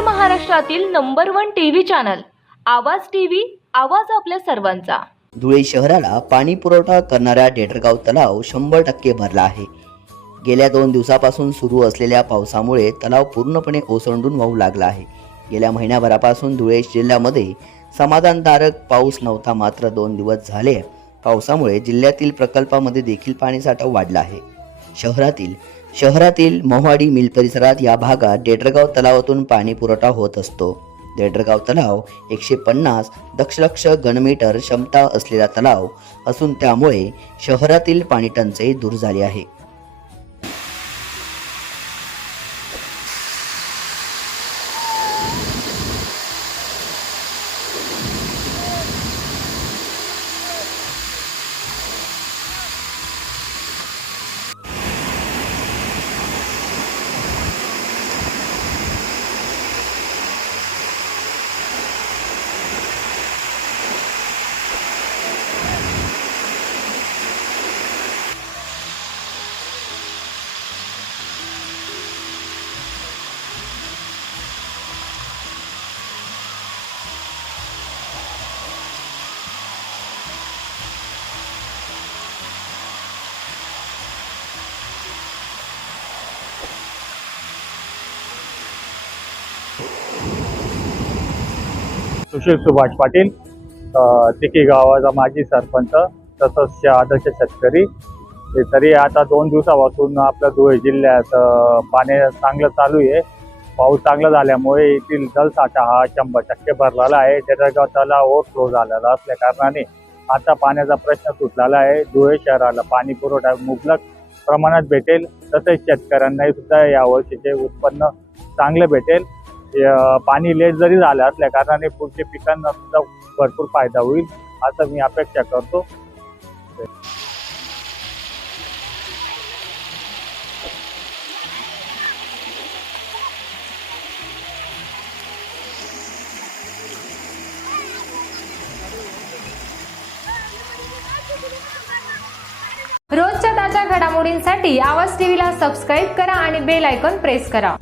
महाराष्ट्रातील number one TV channel. Awaaz TV आवाज आपल्या सर्वांचा. धुळे शहराला पाणी पुरवठा करणाऱ्या डेटरगाव तलाव शंभर टक्के भरला आहे. गेल्या दोन दिवसापासून सुरू असलेल्या पावसामुळे तलाव पूर्णपणे ओसंडून वाहू लागला आहे. गेल्या महिन्याभरापासून धुळे जिल्ह्यामध्ये समाधानकारक पाऊस नव्हता मात्र दोन दिवस झाले. पावसामुळे जिल्ह्यातील प्रकल्पामध्ये देखील पाणीसाठा वाढला आहे. शहरातील शहरातील मोहाडी मिल परिसरात या भागात डेडरगाव तलावातून पाणी पुरवठा होत असतो. डेडरगाव तलाव एकशे पन्नास दशलक्ष घनमीटर क्षमता असलेला तलाव असून त्यामुळे शहरातील पाणीटंचाई दूर झाली आहे. सुशील सुभाष पाटील अ, तिकी गावाचा माजी सरपंच तसंच आदर्श शेतकरी. तरी आता दोन दिवसापासून आपल्या धुळे जिल्ह्यात पाणी चांगलं चालू आहे. पाऊस चांगला झाल्यामुळे येथील जलसाठा हा शंभर टक्के भरलेला आहे. जळगाव तलाव ओव्हरफ्लो झालेला असल्या कारणाने आता पाण्याचा प्रश्न सुटलेला आहे. धुळे शहराला पाणी पुरवठा मुबलक प्रमाणात भेटेल. तसेच शेतकऱ्यांनाही सुद्धा यावर्षीचे उत्पन्न चांगलं भेटेल. पाणी लेट जरी झालं असल्या कारणाने पुढच्या पिकांना सुद्धा भरपूर फायदा होईल असं मी अपेक्षा करतो. रोजच्या ताज्या घडामोडींसाठी आवाज टीव्हीला सबस्क्राईब करा आणि बेल आयकॉन प्रेस करा.